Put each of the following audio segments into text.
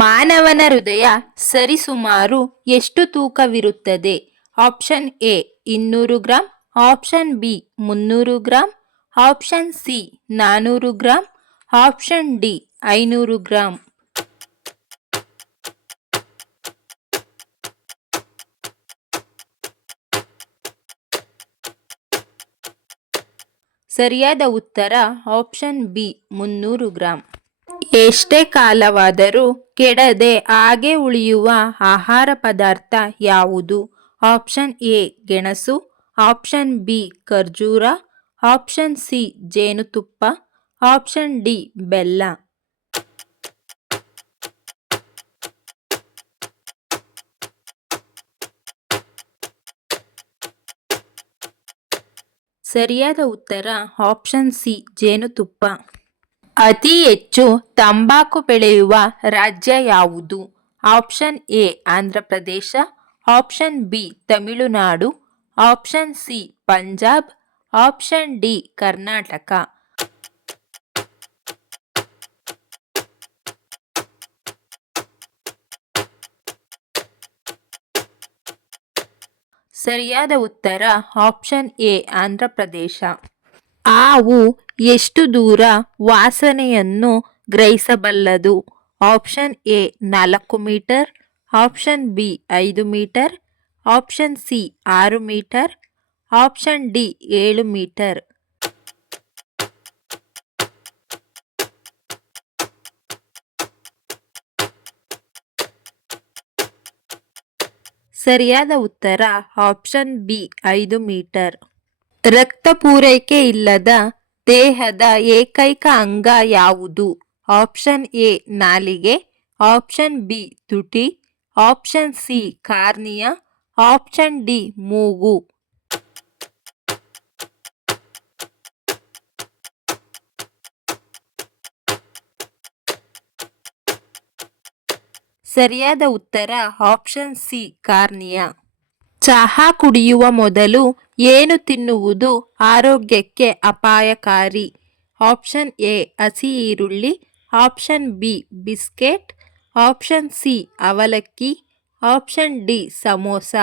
ಮಾನವನ ಹೃದಯ ಸರಿಸುಮಾರು ಎಷ್ಟು ತೂಕವಿರುತ್ತದೆ? Option A 200 gram, option B 300 gram, option C 400 gram, option D 500 gram. ಸರಿಯಾದ ಉತ್ತರ ಆಪ್ಷನ್ ಬಿ 300 ಗ್ರಾಂ. ಎಷ್ಟೇ ಕಾಲವಾದರೂ ಕೆಡದೆ ಹಾಗೆ ಉಳಿಯುವ ಆಹಾರ ಪದಾರ್ಥ ಯಾವುದು? ಆಪ್ಷನ್ ಎ ಗೆಣಸು, ಆಪ್ಷನ್ ಬಿ ಖರ್ಜೂರ, ಆಪ್ಷನ್ ಸಿ ಜೇನುತುಪ್ಪ, ಆಪ್ಷನ್ ಡಿ ಬೆಲ್ಲ. ಸರಿಯಾದ ಉತ್ತರ ಆಪ್ಷನ್ ಸಿ ಜೇನುತುಪ್ಪ. ಅತಿ ಹೆಚ್ಚು ತಂಬಾಕು ಬೆಳೆಯುವ ರಾಜ್ಯ ಯಾವುದು? Option A Andhra Pradesh, option B Tamil Nadu, option C Punjab, option D Karnataka. ಸರಿಯಾದ ಉತ್ತರ ಆಪ್ಷನ್ ಎ ಆಂಧ್ರ ಪ್ರದೇಶ. ಹಾವು ಎಷ್ಟು ದೂರ ವಾಸನೆಯನ್ನು ಗ್ರಹಿಸಬಲ್ಲದು? Option A 4 meter, option B 5 meter, option C 6 meter, option D 7 meter. ಸರಿಯಾದ ಉತ್ತರ ಆಪ್ಷನ್ ಬಿ 5 ಮೀಟರ್. ರಕ್ತ ಪೂರೈಕೆ ಇಲ್ಲದ ದೇಹದ ಏಕೈಕ ಅಂಗ ಯಾವುದು? ಆಪ್ಷನ್ ಎ ನಾಲಿಗೆ, ಆಪ್ಷನ್ ಬಿ ತುಟಿ, option C cornea, option D ಮೂಗು. ಸರಿಯಾದ ಉತ್ತರ ಆಪ್ಷನ್ ಸಿ ಕಾರ್ನಿಯಾ. ಚಹಾ ಕುಡಿಯುವ ಮೊದಲು ಏನು ತಿನ್ನುವುದು ಆರೋಗ್ಯಕ್ಕೆ ಅಪಾಯಕಾರಿ? ಆಪ್ಷನ್ ಎ ಹಸಿ ಈರುಳ್ಳಿ, option B biscuit, option C ಅವಲಕ್ಕಿ, ಆಪ್ಷನ್ ಡಿ ಸಮೋಸ.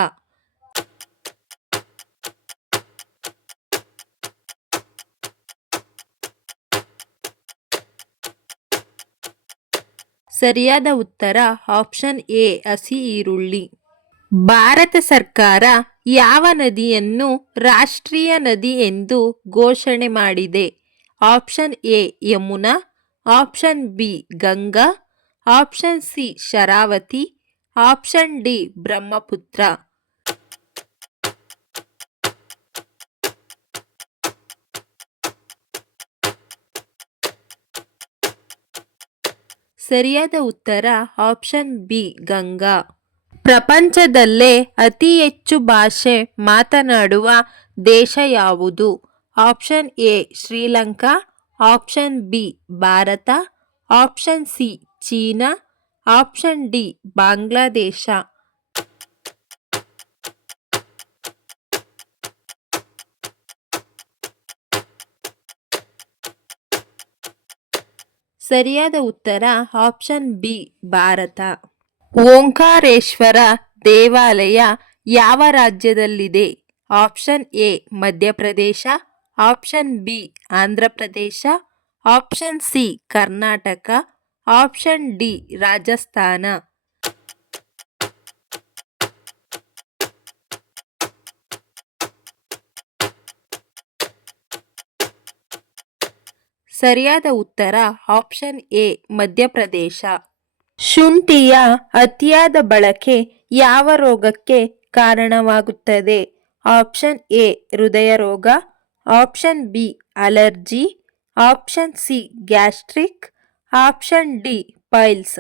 ಸರಿಯಾದ ಉತ್ತರ ಆಪ್ಷನ್ ಎ ಹಸಿ ಈರುಳ್ಳಿ. ಭಾರತ ಸರ್ಕಾರ ಯಾವ ನದಿಯನ್ನು ರಾಷ್ಟ್ರೀಯ ನದಿ ಎಂದು ಘೋಷಣೆ ಮಾಡಿದೆ? Option A Yamuna, option B Ganga, option C Sharavati, option D Brahmaputra. ಸರಿಯಾದ ಉತ್ತರ ಆಪ್ಷನ್ ಬಿ ಗಂಗಾ. ಪ್ರಪಂಚದಲ್ಲೇ ಅತಿ ಹೆಚ್ಚು ಭಾಷೆ ಮಾತನಾಡುವ ದೇಶ ಯಾವುದು? Option A Sri Lanka, option B Bharat, option C China, option D Bangladesh. ಸರಿಯಾದ ಉತ್ತರ ಆಪ್ಷನ್ ಬಿ ಭಾರತ. ಓಂಕಾರೇಶ್ವರ ದೇವಾಲಯ ಯಾವ ರಾಜ್ಯದಲ್ಲಿದೆ? Option A Madhya Pradesh, option B Andhra Pradesh, option C Karnataka, option D Rajasthan. ಸರಿಯಾದ ಉತ್ತರ ಆಪ್ಷನ್ ಎ ಮಧ್ಯಪ್ರದೇಶ. ಶುಂಠಿಯ ಅತಿಯಾದ ಬಳಕೆ ಯಾವ ರೋಗಕ್ಕೆ ಕಾರಣವಾಗುತ್ತದೆ? ಆಪ್ಷನ್ ಎ ಹೃದಯ ರೋಗ, option B allergy, option C gastric, option D piles.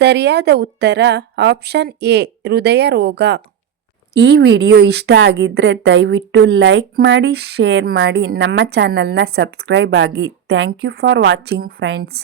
ಸರಿಯಾದ ಉತ್ತರ ಆಪ್ಷನ್ ಎ ಹೃದಯ ರೋಗ. ಈ ವಿಡಿಯೋ ಇಷ್ಟ ಆಗಿದ್ರೆ ದಯವಿಟ್ಟು ಲೈಕ್ ಮಾಡಿ, ಶೇರ್ ಮಾಡಿ, ನಮ್ಮ ಚಾನಲ್ನ ಸಬ್ಸ್ಕ್ರೈಬ್ ಆಗಿ. Thank you for watching friends.